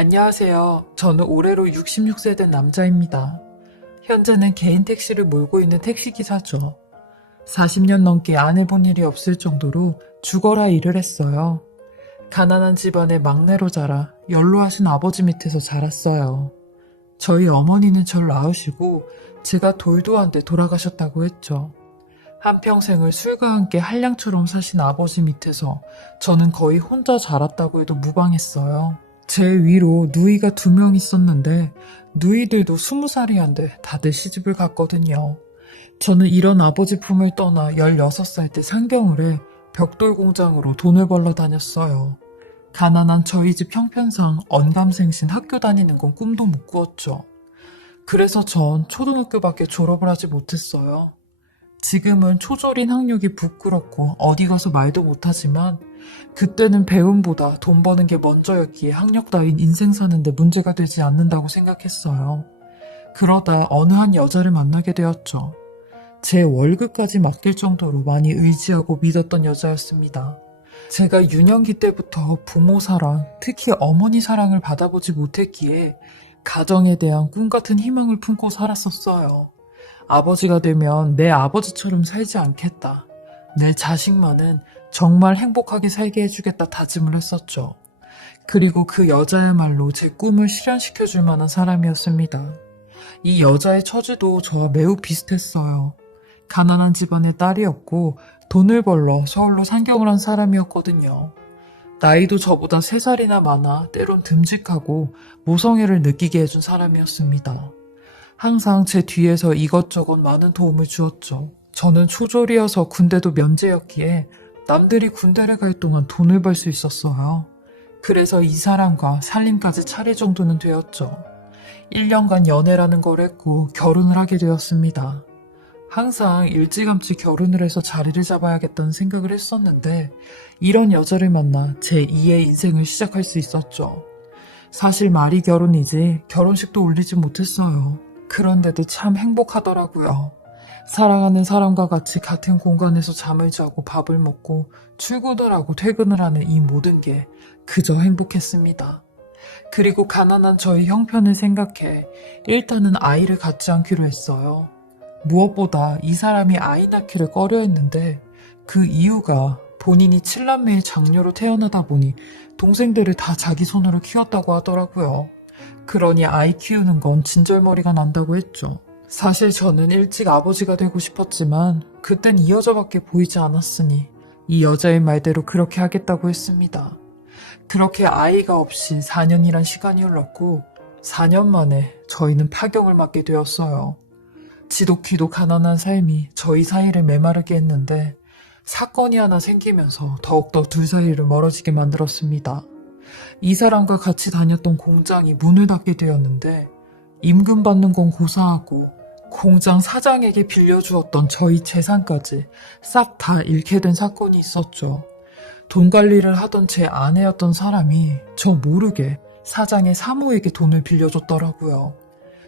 안녕하세요. 저는 올해로 66세 된 남자입니다. 현재는 개인 택시를 몰고 있는 택시기사죠. 40년 넘게 안 해본 일이 없을 정도로 죽어라 일을 했어요. 가난한 집안의 막내로 자라 연로하신 아버지 밑에서 자랐어요. 저희 어머니는 절 낳으시고 제가 돌도 안 돼 돌아가셨다고 했죠. 한평생을 술과 함께 한량처럼 사신 아버지 밑에서 저는 거의 혼자 자랐다고 해도 무방했어요. 제 위로 누이가 두 명 있었는데 누이들도 스무 살이 안돼 다들 시집을 갔거든요. 저는 이런 아버지 품을 떠나 16살 때 상경을 해 벽돌 공장으로 돈을 벌러 다녔어요. 가난한 저희 집 형편상 언감생신 학교 다니는 건 꿈도 못 꾸었죠. 그래서 전 초등학교밖에 졸업을 하지 못했어요. 지금은 초졸인 학력이 부끄럽고 어디 가서 말도 못하지만 그때는 배움보다 돈 버는 게 먼저였기에 학력 따윈 인생 사는데 문제가 되지 않는다고 생각했어요. 그러다 어느 한 여자를 만나게 되었죠. 제 월급까지 맡길 정도로 많이 의지하고 믿었던 여자였습니다. 제가 유년기 때부터 부모 사랑, 특히 어머니 사랑을 받아보지 못했기에 가정에 대한 꿈 같은 희망을 품고 살았었어요. 아버지가 되면 내 아버지처럼 살지 않겠다. 내 자식만은 정말 행복하게 살게 해주겠다 다짐을 했었죠. 그리고 그 여자야말로 제 꿈을 실현시켜 줄 만한 사람이었습니다. 이 여자의 처지도 저와 매우 비슷했어요. 가난한 집안의 딸이었고 돈을 벌러 서울로 상경을 한 사람이었거든요. 나이도 저보다 3살이나 많아 때론 듬직하고 모성애를 느끼게 해준 사람이었습니다. 항상 제 뒤에서 이것저것 많은 도움을 주었죠. 저는 초졸이어서 군대도 면제였기에 남들이 군대를 갈 동안 돈을 벌 수 있었어요. 그래서 이 사람과 살림까지 차릴 정도는 되었죠. 1년간 연애라는 걸 했고 결혼을 하게 되었습니다. 항상 일찌감치 결혼을 해서 자리를 잡아야겠다는 생각을 했었는데 이런 여자를 만나 제 2의 인생을 시작할 수 있었죠. 사실 말이 결혼이지 결혼식도 올리지 못했어요. 그런데도 참 행복하더라고요. 사랑하는 사람과 같이 같은 공간에서 잠을 자고 밥을 먹고 출근을 하고 퇴근을 하는 이 모든 게 그저 행복했습니다. 그리고 가난한 저희 형편을 생각해 일단은 아이를 갖지 않기로 했어요. 무엇보다 이 사람이 아이 낳기를 꺼려 했는데 그 이유가 본인이 칠남매의 장녀로 태어나다 보니 동생들을 다 자기 손으로 키웠다고 하더라고요. 그러니 아이 키우는 건 진절머리가 난다고 했죠. 사실 저는 일찍 아버지가 되고 싶었지만 그땐 이 여자밖에 보이지 않았으니 이 여자의 말대로 그렇게 하겠다고 했습니다. 그렇게 아이가 없이 4년이란 시간이 흘렀고 4년 만에 저희는 파경을 맞게 되었어요. 지독히도 가난한 삶이 저희 사이를 메마르게 했는데 사건이 하나 생기면서 더욱더 둘 사이를 멀어지게 만들었습니다. 이 사람과 같이 다녔던 공장이 문을 닫게 되었는데 임금 받는 건 고사하고 공장 사장에게 빌려주었던 저희 재산까지 싹 다 잃게 된 사건이 있었죠. 돈 관리를 하던 제 아내였던 사람이 저 모르게 사장의 사모에게 돈을 빌려줬더라고요.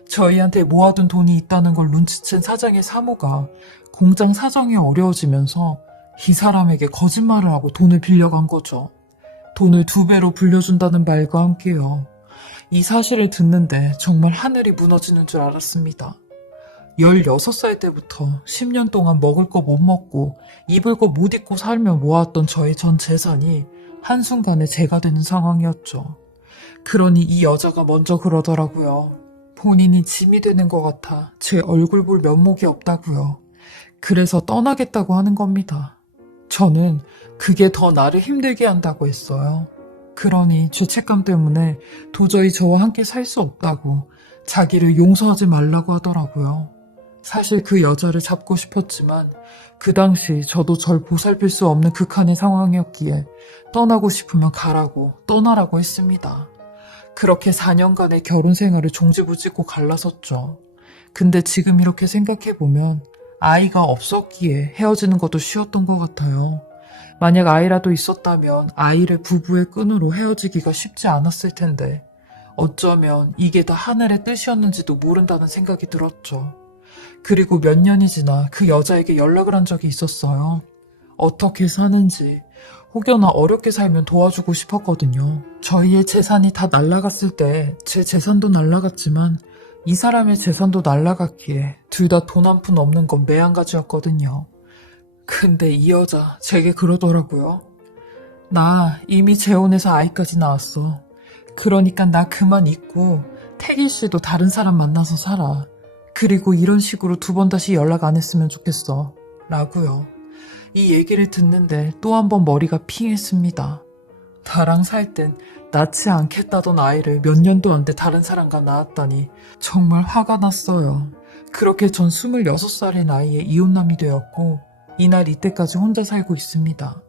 저희한테 모아둔 돈이 있다는 걸 눈치챈 사장의 사모가 공장 사정이 어려워지면서 이 사람에게 거짓말을 하고 돈을 빌려간 거죠. 돈을 두 배로 불려준다는 말과 함께요. 이 사실을 듣는데 정말 하늘이 무너지는 줄 알았습니다. 16살 때부터 10년 동안 먹을 거 못 먹고 입을 거 못 입고 살며 모았던 저의 전 재산이 한순간에 제가 되는 상황이었죠. 그러니 이 여자가 먼저 그러더라고요. 본인이 짐이 되는 것 같아 제 얼굴 볼 면목이 없다고요. 그래서 떠나겠다고 하는 겁니다. 저는 그게 더 나를 힘들게 한다고 했어요. 그러니 죄책감 때문에 도저히 저와 함께 살 수 없다고 자기를 용서하지 말라고 하더라고요. 사실 그 여자를 잡고 싶었지만 그 당시 저도 절 보살필 수 없는 극한의 상황이었기에 떠나고 싶으면 가라고 떠나라고 했습니다. 그렇게 4년간의 결혼 생활을 종지부짓고 갈라섰죠. 근데 지금 이렇게 생각해보면 아이가 없었기에 헤어지는 것도 쉬웠던 것 같아요. 만약 아이라도 있었다면 아이를 부부의 끈으로 헤어지기가 쉽지 않았을 텐데 어쩌면 이게 다 하늘의 뜻이었는지도 모른다는 생각이 들었죠. 그리고 몇 년이 지나 그 여자에게 연락을 한 적이 있었어요. 어떻게 사는지, 혹여나 어렵게 살면 도와주고 싶었거든요. 저희의 재산이 다 날라갔을 때 제 재산도 날라갔지만 이 사람의 재산도 날라갔기에 둘 다 돈 한 푼 없는 건 매한가지였거든요. 근데 이 여자 제게 그러더라고요. 나 이미 재혼해서 아이까지 낳았어. 그러니까 나 그만 잊고 태길 씨도 다른 사람 만나서 살아. 그리고 이런 식으로 두 번 다시 연락 안 했으면 좋겠어. 라고요. 이 얘기를 듣는데 또 한 번 머리가 핑했습니다. 나랑 살 땐 낳지 않겠다던 아이를 몇 년도 안 돼 다른 사람과 낳았다니 정말 화가 났어요. 그렇게 전 26살의 나이에 이혼남이 되었고 이날 이때까지 혼자 살고 있습니다.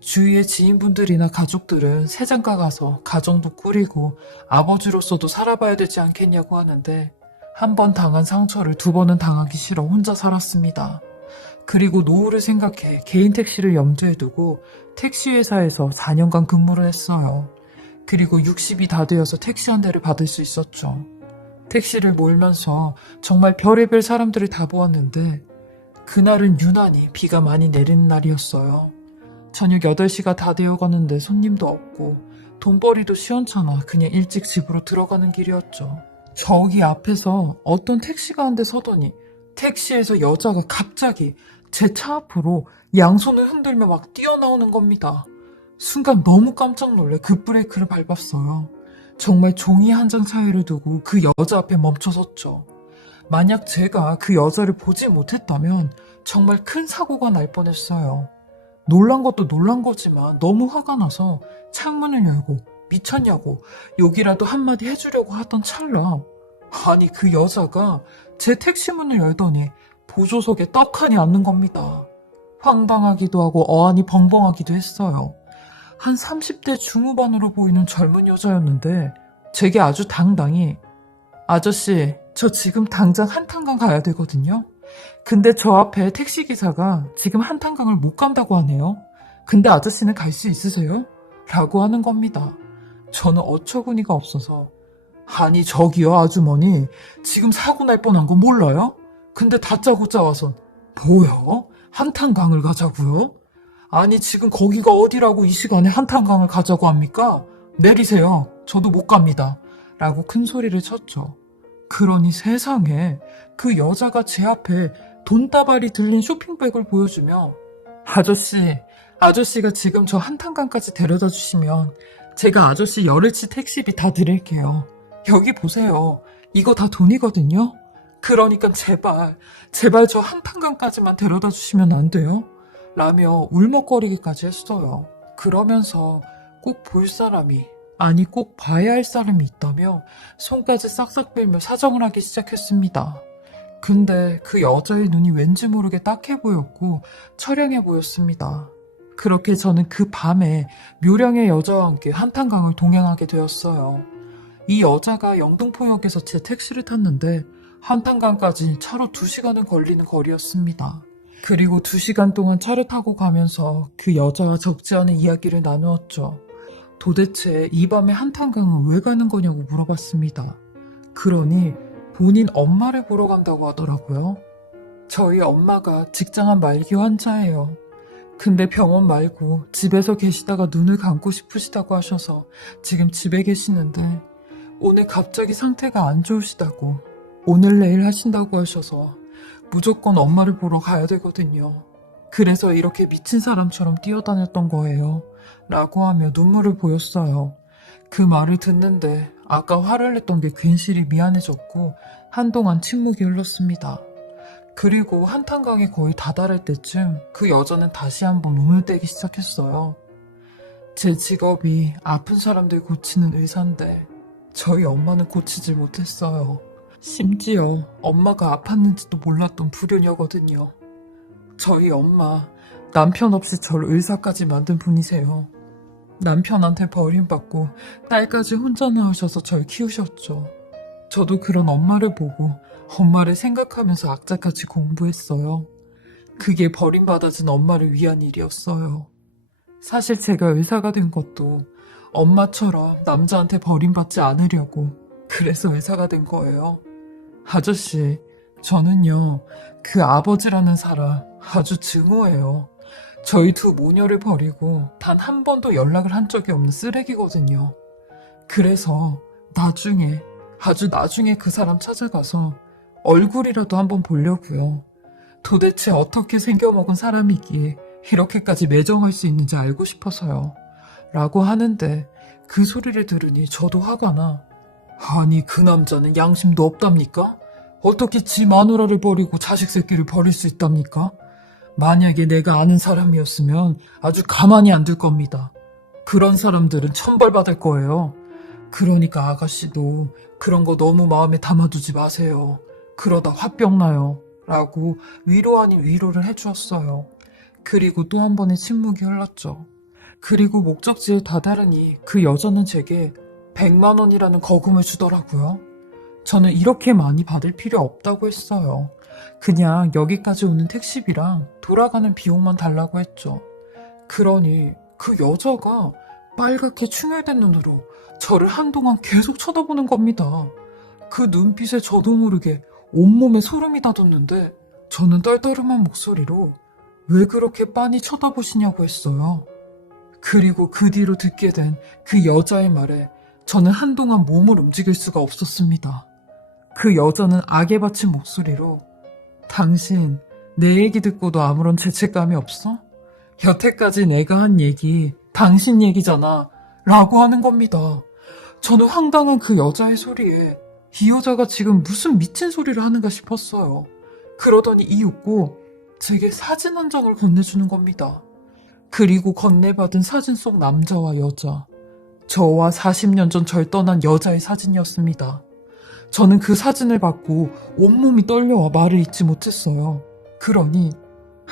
주위의 지인분들이나 가족들은 새장가 가서 가정도 꾸리고 아버지로서도 살아봐야 되지 않겠냐고 하는데 한 번 당한 상처를 두 번은 당하기 싫어 혼자 살았습니다. 그리고 노후를 생각해 개인 택시를 염두에 두고 택시 회사에서 4년간 근무를 했어요. 그리고 60이 다 되어서 택시 한 대를 받을 수 있었죠. 택시를 몰면서 정말 별의별 사람들을 다 보았는데 그날은 유난히 비가 많이 내리는 날이었어요. 저녁 8시가 다 되어 가는데 손님도 없고 돈벌이도 시원찮아 그냥 일찍 집으로 들어가는 길이었죠. 저기 앞에서 어떤 택시가 한 대 서더니 택시에서 여자가 갑자기 제 차 앞으로 양손을 흔들며 막 뛰어나오는 겁니다. 순간 너무 깜짝 놀래 그 브레이크를 밟았어요. 정말 종이 한 장 차이를 두고 그 여자 앞에 멈춰섰죠. 만약 제가 그 여자를 보지 못했다면 정말 큰 사고가 날 뻔했어요. 놀란 것도 놀란 거지만 너무 화가 나서 창문을 열고 미쳤냐고 욕이라도 한마디 해주려고 하던 찰나 아니 그 여자가 제 택시 문을 열더니 보조석에 떡하니 앉는 겁니다. 황당하기도 하고 어안이 벙벙하기도 했어요. 한 30대 중후반으로 보이는 젊은 여자였는데 제게 아주 당당히 아저씨 저 지금 당장 한탄강 가야 되거든요. 근데 저 앞에 택시기사가 지금 한탄강을 못 간다고 하네요. 근데 아저씨는 갈 수 있으세요? 라고 하는 겁니다. 저는 어처구니가 없어서 아니 저기요 아주머니 지금 사고 날 뻔한 거 몰라요? 근데 다짜고짜 와선 뭐요? 한탄강을 가자고요? 아니 지금 거기가 어디라고 이 시간에 한탄강을 가자고 합니까? 내리세요. 저도 못 갑니다. 라고 큰 소리를 쳤죠. 그러니 세상에 그 여자가 제 앞에 돈다발이 들린 쇼핑백을 보여주며 아저씨, 아저씨가 지금 저 한탄강까지 데려다 주시면 제가 아저씨 열흘치 택시비 다 드릴게요. 여기 보세요. 이거 다 돈이거든요. 그러니까 제발, 제발 저 한탄강까지만 데려다 주시면 안 돼요? 라며 울먹거리기까지 했어요. 그러면서 꼭 볼 사람이, 아니 꼭 봐야 할 사람이 있다며 손까지 싹싹 빌며 사정을 하기 시작했습니다. 근데 그 여자의 눈이 왠지 모르게 딱해 보였고 처량해 보였습니다. 그렇게 저는 그 밤에 묘령의 여자와 함께 한탄강을 동행하게 되었어요. 이 여자가 영등포역에서 제 택시를 탔는데 한탄강까지 차로 2시간은 걸리는 거리였습니다. 그리고 2시간 동안 차를 타고 가면서 그 여자와 적지 않은 이야기를 나누었죠. 도대체 이 밤에 한탄강은 왜 가는 거냐고 물어봤습니다. 그러니 본인 엄마를 보러 간다고 하더라고요. 저희 엄마가 직장한 말기 환자예요. 근데 병원 말고 집에서 계시다가 눈을 감고 싶으시다고 하셔서 지금 집에 계시는데 오늘 갑자기 상태가 안 좋으시다고 오늘 내일 하신다고 하셔서 무조건 엄마를 보러 가야 되거든요. 그래서 이렇게 미친 사람처럼 뛰어다녔던 거예요. 라고 하며 눈물을 보였어요. 그 말을 듣는데 아까 화를 냈던 게 괜시리 미안해졌고 한동안 침묵이 흘렀습니다. 그리고 한탄강에 거의 다다를 때쯤 그 여자는 다시 한번 눈을 떼기 시작했어요. 제 직업이 아픈 사람들 고치는 의사인데 저희 엄마는 고치질 못했어요. 심지어 엄마가 아팠는지도 몰랐던 불효녀거든요. 저희 엄마 남편 없이 저를 의사까지 만든 분이세요. 남편한테 버림받고 딸까지 혼자 낳으셔서 절 키우셨죠. 저도 그런 엄마를 보고 엄마를 생각하면서 악자같이 공부했어요. 그게 버림받아진 엄마를 위한 일이었어요. 사실 제가 의사가 된 것도 엄마처럼 남자한테 버림받지 않으려고 그래서 의사가 된 거예요. 아저씨, 저는요, 그 아버지라는 사람 아주 증오해요. 저희 두 모녀를 버리고 단 한 번도 연락을 한 적이 없는 쓰레기거든요. 그래서 나중에, 아주 나중에 그 사람 찾아가서 얼굴이라도 한번 보려고요. 도대체 어떻게 생겨먹은 사람이기에 이렇게까지 매정할 수 있는지 알고 싶어서요. 라고 하는데 그 소리를 들으니 저도 화가 나. 아니, 그 남자는 양심도 없답니까? 어떻게 지 마누라를 버리고 자식 새끼를 버릴 수 있답니까? 만약에 내가 아는 사람이었으면 아주 가만히 안 둘 겁니다. 그런 사람들은 천벌받을 거예요. 그러니까 아가씨도 그런 거 너무 마음에 담아두지 마세요. 그러다 화병 나요. 라고 위로 아닌 위로를 해주었어요. 그리고 또 한 번의 침묵이 흘렀죠. 그리고 목적지에 다다르니 그 여자는 제게 100만 원이라는 거금을 주더라고요. 저는 이렇게 많이 받을 필요 없다고 했어요. 그냥 여기까지 오는 택시비랑 돌아가는 비용만 달라고 했죠. 그러니 그 여자가 빨갛게 충혈된 눈으로 저를 한동안 계속 쳐다보는 겁니다. 그 눈빛에 저도 모르게 온몸에 소름이 돋았는데 저는 떨떠름한 목소리로 왜 그렇게 빤히 쳐다보시냐고 했어요. 그리고 그 뒤로 듣게 된 그 여자의 말에 저는 한동안 몸을 움직일 수가 없었습니다. 그 여자는 악에 바친 목소리로 당신 내 얘기 듣고도 아무런 죄책감이 없어? 여태까지 내가 한 얘기 당신 얘기잖아 라고 하는 겁니다. 저는 황당한 그 여자의 소리에 이 여자가 지금 무슨 미친 소리를 하는가 싶었어요. 그러더니 이 웃고 제게 사진 한 장을 건네주는 겁니다. 그리고 건네받은 사진 속 남자와 여자. 저와 40년 전 절 떠난 여자의 사진이었습니다. 저는 그 사진을 받고 온몸이 떨려와 말을 잇지 못했어요. 그러니,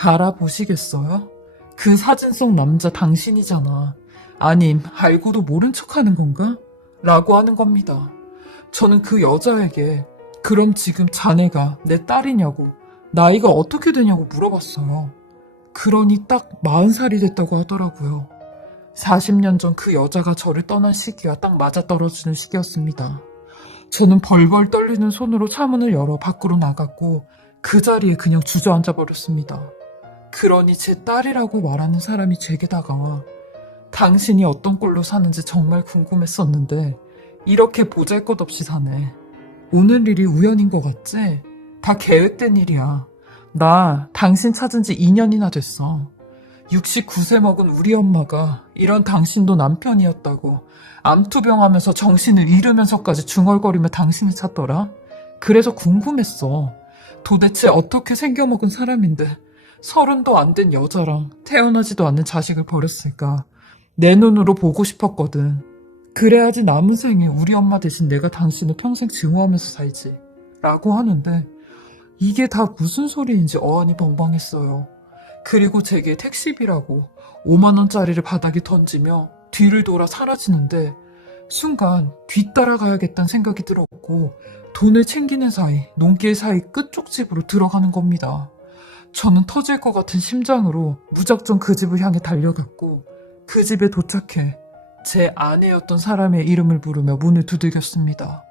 알아보시겠어요? 그 사진 속 남자 당신이잖아. 아님, 알고도 모른 척 하는 건가? 라고 하는 겁니다. 저는 그 여자에게, 그럼 지금 자네가 내 딸이냐고, 나이가 어떻게 되냐고 물어봤어요. 그러니 딱 40살이 됐다고 하더라고요. 40년 전 그 여자가 저를 떠난 시기와 딱 맞아떨어지는 시기였습니다. 저는 벌벌 떨리는 손으로 차문을 열어 밖으로 나갔고 그 자리에 그냥 주저앉아 버렸습니다. 그러니 제 딸이라고 말하는 사람이 제게 다가와 당신이 어떤 꼴로 사는지 정말 궁금했었는데 이렇게 보잘 것 없이 사네. 오늘 일이 우연인 것 같지? 다 계획된 일이야. 나 당신 찾은 지 2년이나 됐어. 69세 먹은 우리 엄마가 이런 당신도 남편이었다고 암투병 하면서 정신을 잃으면서까지 중얼거리며 당신이 찾더라. 그래서 궁금했어. 도대체 어떻게 생겨먹은 사람인데 서른도 안 된 여자랑 태어나지도 않는 자식을 버렸을까. 내 눈으로 보고 싶었거든. 그래야지 남은 생에 우리 엄마 대신 내가 당신을 평생 증오하면서 살지. 라고 하는데 이게 다 무슨 소리인지 어안이 벙벙했어요. 그리고 제게 택시비라고 5만원짜리를 바닥에 던지며 뒤를 돌아 사라지는데 순간 뒤따라가야겠다는 생각이 들었고 돈을 챙기는 사이 논길 사이 끝쪽 집으로 들어가는 겁니다. 저는 터질 것 같은 심장으로 무작정 그 집을 향해 달려갔고 그 집에 도착해 제 아내였던 사람의 이름을 부르며 문을 두들겼습니다.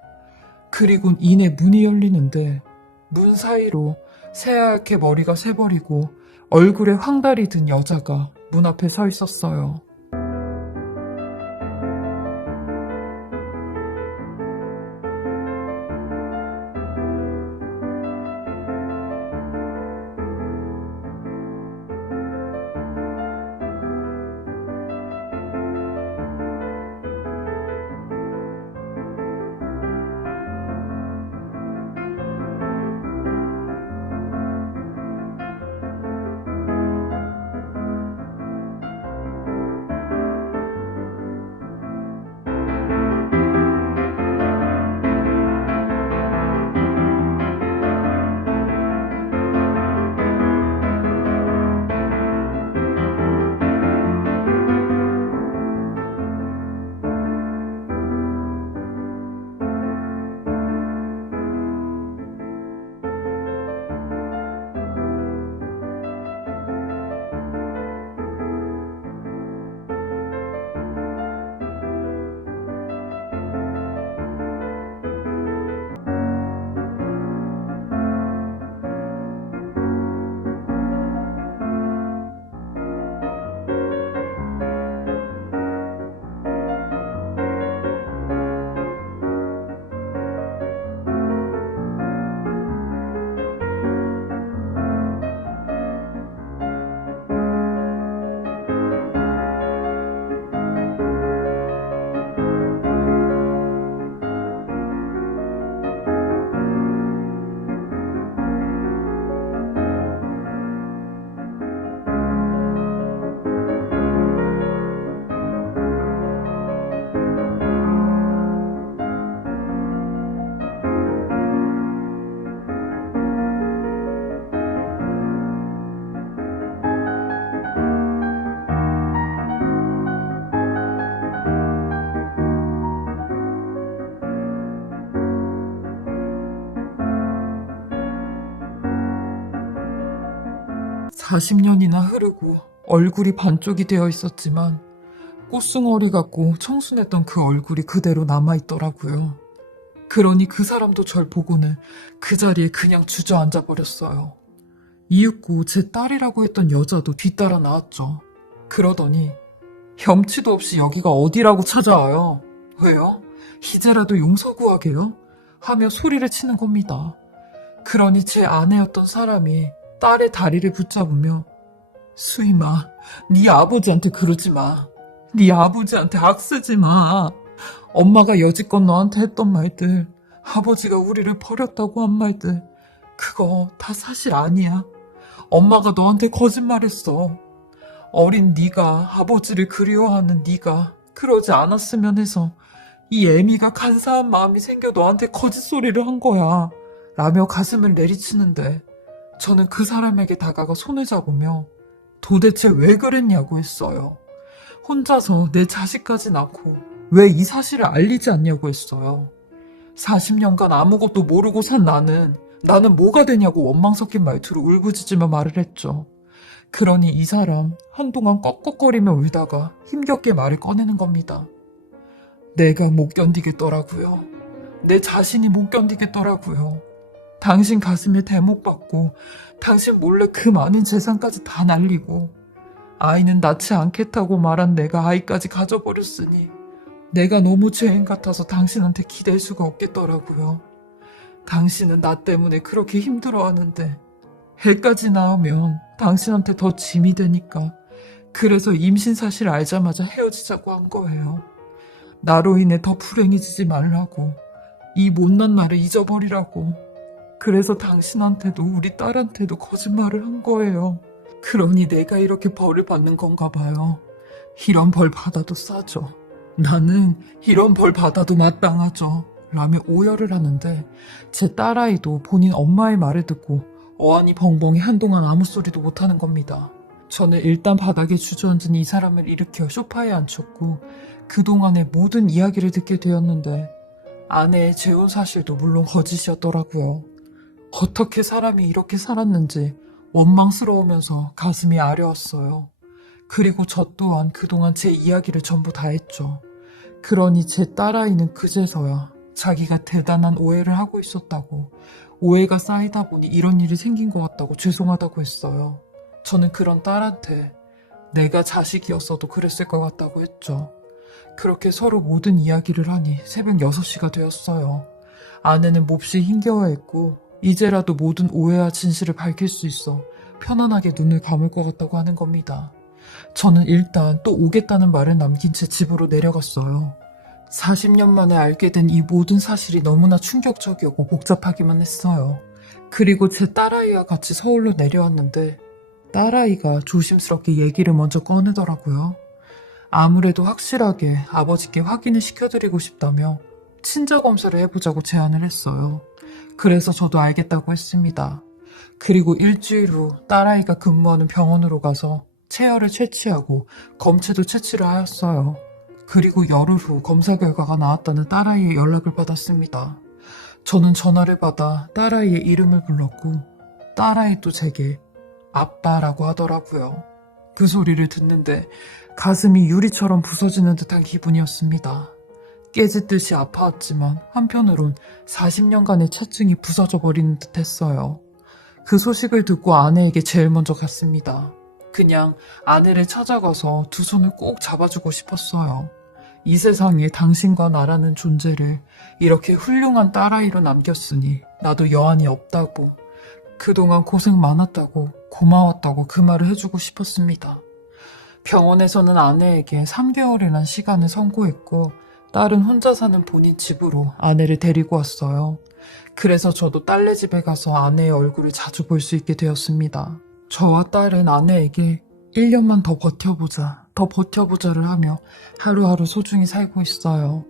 그리고 이내 문이 열리는데 문 사이로 새하얗게 머리가 새버리고 얼굴에 황달이 든 여자가 문 앞에 서 있었어요. 40년이나 흐르고 얼굴이 반쪽이 되어 있었지만 꽃승어리 같고 청순했던 그 얼굴이 그대로 남아있더라고요. 그러니 그 사람도 절 보고는 그 자리에 그냥 주저앉아 버렸어요. 이윽고 제 딸이라고 했던 여자도 뒤따라 나왔죠. 그러더니 염치도 없이 여기가 어디라고 찾아와요. 왜요? 이제라도 용서 구하게요? 하며 소리를 치는 겁니다. 그러니 제 아내였던 사람이 딸의 다리를 붙잡으며 수임아, 네 아버지한테 그러지 마. 네 아버지한테 악쓰지 마. 엄마가 여지껏 너한테 했던 말들, 아버지가 우리를 버렸다고 한 말들, 그거 다 사실 아니야. 엄마가 너한테 거짓말했어. 어린 네가 아버지를 그리워하는 네가 그러지 않았으면 해서 이 애미가 간사한 마음이 생겨 너한테 거짓소리를 한 거야. 라며 가슴을 내리치는데 저는 그 사람에게 다가가 손을 잡으며 도대체 왜 그랬냐고 했어요. 혼자서 내 자식까지 낳고 왜 이 사실을 알리지 않냐고 했어요. 40년간 아무것도 모르고 산 나는 나는 뭐가 되냐고 원망 섞인 말투로 울부짖으며 말을 했죠. 그러니 이 사람 한동안 꺽꺽거리며 울다가 힘겹게 말을 꺼내는 겁니다. 내가 못 견디겠더라고요. 내 자신이 못 견디겠더라고요. 당신 가슴에 대목 받고 당신 몰래 그 많은 재산까지 다 날리고 아이는 낳지 않겠다고 말한 내가 아이까지 가져버렸으니 내가 너무 죄인 같아서 당신한테 기댈 수가 없겠더라고요. 당신은 나 때문에 그렇게 힘들어하는데 애까지 낳으면 당신한테 더 짐이 되니까 그래서 임신 사실 알자마자 헤어지자고 한 거예요. 나로 인해 더 불행해지지 말라고 이 못난 말을 잊어버리라고 그래서 당신한테도 우리 딸한테도 거짓말을 한 거예요. 그러니 내가 이렇게 벌을 받는 건가 봐요. 이런 벌 받아도 싸죠. 나는 이런 벌 받아도 마땅하죠. 라며 오열을 하는데 제 딸아이도 본인 엄마의 말을 듣고 어안이 벙벙이 한동안 아무 소리도 못하는 겁니다. 저는 일단 바닥에 주저앉은 이 사람을 일으켜 소파에 앉혔고 그동안의 모든 이야기를 듣게 되었는데 아내의 재혼 사실도 물론 거짓이었더라고요. 어떻게 사람이 이렇게 살았는지 원망스러우면서 가슴이 아려웠어요. 그리고 저 또한 그동안 제 이야기를 전부 다 했죠. 그러니 제 딸아이는 그제서야 자기가 대단한 오해를 하고 있었다고 오해가 쌓이다 보니 이런 일이 생긴 것 같다고 죄송하다고 했어요. 저는 그런 딸한테 내가 자식이었어도 그랬을 것 같다고 했죠. 그렇게 서로 모든 이야기를 하니 새벽 6시가 되었어요. 아내는 몹시 힘겨워했고 이제라도 모든 오해와 진실을 밝힐 수 있어 편안하게 눈을 감을 것 같다고 하는 겁니다. 저는 일단 또 오겠다는 말을 남긴 채 집으로 내려갔어요. 40년 만에 알게 된 이 모든 사실이 너무나 충격적이고 복잡하기만 했어요. 그리고 제 딸아이와 같이 서울로 내려왔는데 딸아이가 조심스럽게 얘기를 먼저 꺼내더라고요. 아무래도 확실하게 아버지께 확인을 시켜드리고 싶다며 친자 검사를 해보자고 제안을 했어요. 그래서 저도 알겠다고 했습니다. 그리고 일주일 후 딸아이가 근무하는 병원으로 가서 체열을 채취하고 검체도 채취를 하였어요. 그리고 열흘 후 검사 결과가 나왔다는 딸아이의 연락을 받았습니다. 저는 전화를 받아 딸아이의 이름을 불렀고 딸아이도 제게 아빠라고 하더라고요. 그 소리를 듣는데 가슴이 유리처럼 부서지는 듯한 기분이었습니다. 깨질 듯이 아파왔지만 한편으론 40년간의 차증이 부서져 버리는 듯 했어요. 그 소식을 듣고 아내에게 제일 먼저 갔습니다. 그냥 아내를 찾아가서 두 손을 꼭 잡아주고 싶었어요. 이 세상에 당신과 나라는 존재를 이렇게 훌륭한 딸아이로 남겼으니 나도 여한이 없다고 그동안 고생 많았다고 고마웠다고 그 말을 해주고 싶었습니다. 병원에서는 아내에게 3개월이란 시간을 선고했고 딸은 혼자 사는 본인 집으로 아내를 데리고 왔어요. 그래서 저도 딸네 집에 가서 아내의 얼굴을 자주 볼 수 있게 되었습니다. 저와 딸은 아내에게 1년만 더 버텨보자, 더 버텨보자를 하며 하루하루 소중히 살고 있어요.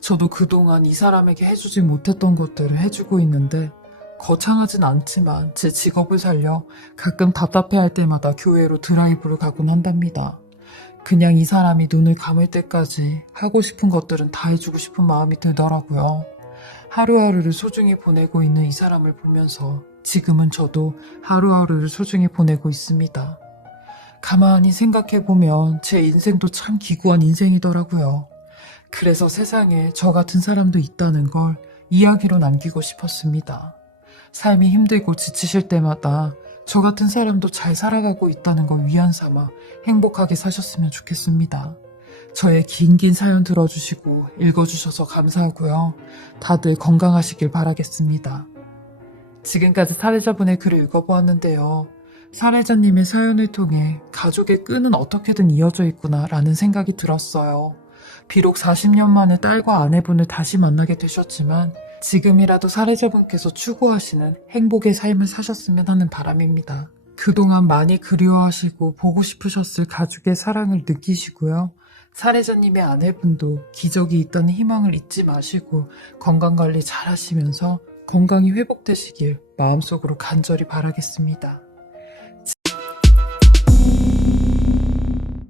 저도 그동안 이 사람에게 해주지 못했던 것들을 해주고 있는데 거창하진 않지만 제 직업을 살려 가끔 답답해할 때마다 교회로 드라이브를 가곤 한답니다. 그냥 이 사람이 눈을 감을 때까지 하고 싶은 것들은 다 해주고 싶은 마음이 들더라고요. 하루하루를 소중히 보내고 있는 이 사람을 보면서 지금은 저도 하루하루를 소중히 보내고 있습니다. 가만히 생각해보면 제 인생도 참 기구한 인생이더라고요. 그래서 세상에 저 같은 사람도 있다는 걸 이야기로 남기고 싶었습니다. 삶이 힘들고 지치실 때마다 저 같은 사람도 잘 살아가고 있다는 걸 위안 삼아 행복하게 사셨으면 좋겠습니다. 저의 긴긴 사연 들어주시고 읽어주셔서 감사하고요. 다들 건강하시길 바라겠습니다. 지금까지 사례자분의 글을 읽어보았는데요. 사례자님의 사연을 통해 가족의 끈은 어떻게든 이어져 있구나 라는 생각이 들었어요. 비록 40년 만에 딸과 아내분을 다시 만나게 되셨지만 지금이라도 사례자분께서 추구하시는 행복의 삶을 사셨으면 하는 바람입니다. 그동안 많이 그리워하시고 보고 싶으셨을 가족의 사랑을 느끼시고요. 사례자님의 아내분도 기적이 있다는 희망을 잊지 마시고 건강관리 잘 하시면서 건강이 회복되시길 마음속으로 간절히 바라겠습니다.